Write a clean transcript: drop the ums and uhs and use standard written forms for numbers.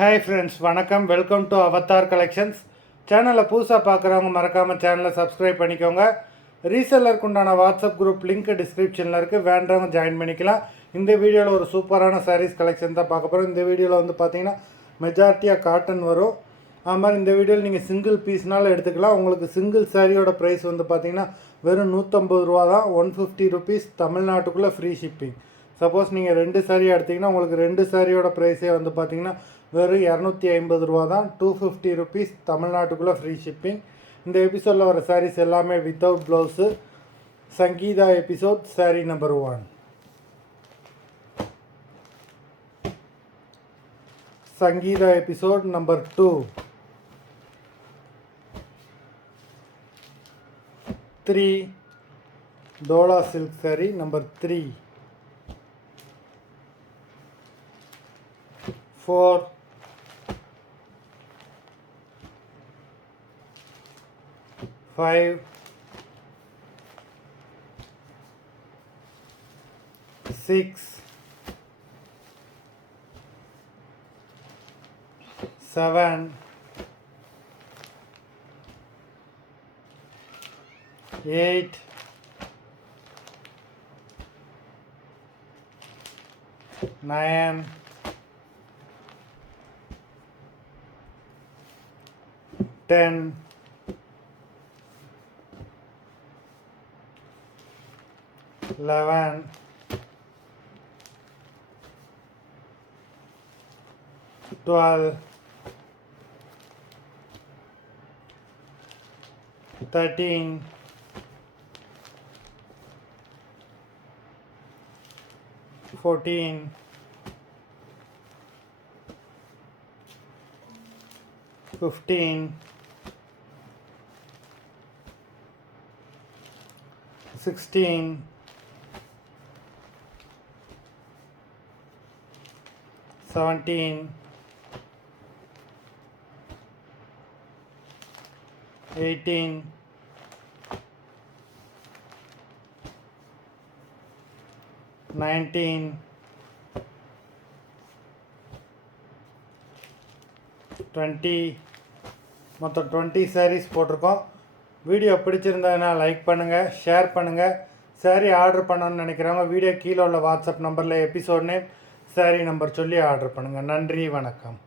Hi friends, வணக்கம். Welcome to Avatar collections. சேனலில் புதுசாக பார்க்குறவங்க மறக்காமல் சேனலை சப்ஸ்கிரைப் பண்ணிக்கோங்க. ரீசெல்லருக்கு உண்டான வாட்ஸ்அப் குரூப் லிங்க் டிஸ்கிரிப்ஷனில் இருக்குது, வேண்டவங்க ஜாயின் பண்ணிக்கலாம். இந்த வீடியோவில் ஒரு சூப்பரான சாரீஸ் கலெக்ஷன் தான் பார்க்க போகிறோம். இந்த வீடியோவில் வந்து பார்த்தீங்கன்னா மெஜாரிட்டியாக காட்டன் வரும். அது மாதிரி இந்த வீடியோவில் நீங்கள் சிங்கிள் பீஸ்னாலும் எடுத்துக்கலாம். உங்களுக்கு சிங்கிள் சாரியோட ப்ரைஸ் வந்து பார்த்தீங்கன்னா வெறும் 150 ரூபா தான். 150 ருபீஸ் தமிழ்நாட்டுக்குள்ளே ஃப்ரீ ஷிப்பிங். சப்போஸ் நீங்கள் 2 சாரியாக எடுத்திங்கன்னா உங்களுக்கு 2 சாரியோட ப்ரைஸே வந்து பார்த்தீங்கன்னா வெறும் 250 ரூபா தான். 250 ருபீஸ் தமிழ்நாட்டுக்குள்ளே ஃப்ரீ ஷிப்பிங். இந்த எபிசோடில் வர சாரீஸ் எல்லாமே வித்தவுட் ப்ளவுஸு. சங்கீதா எபிசோட் சாரீ நம்பர் 1. Sangeetha episode number 2. 3 டோலா சில்க் சாரீ நம்பர் 3. 4 5 6 7 8 9 10 11 12 13 14 15 16 17 18 19 20 மொத்தம் 20 சாரீஸ் போட்டிருக்கோம். வீடியோ பிடிச்சிருந்ததுன்னா லைக் பண்ணுங்கள், ஷேர் பண்ணுங்கள். சாரீ ஆர்டர் பண்ணணும்னு நினைக்கிறவங்க வீடியோ கீழே உள்ள வாட்ஸ்அப் நம்பரில் எபிசோட் நேம், சாரீ நம்பர் சொல்லி ஆர்டர் பண்ணுங்கள். நன்றி, வணக்கம்.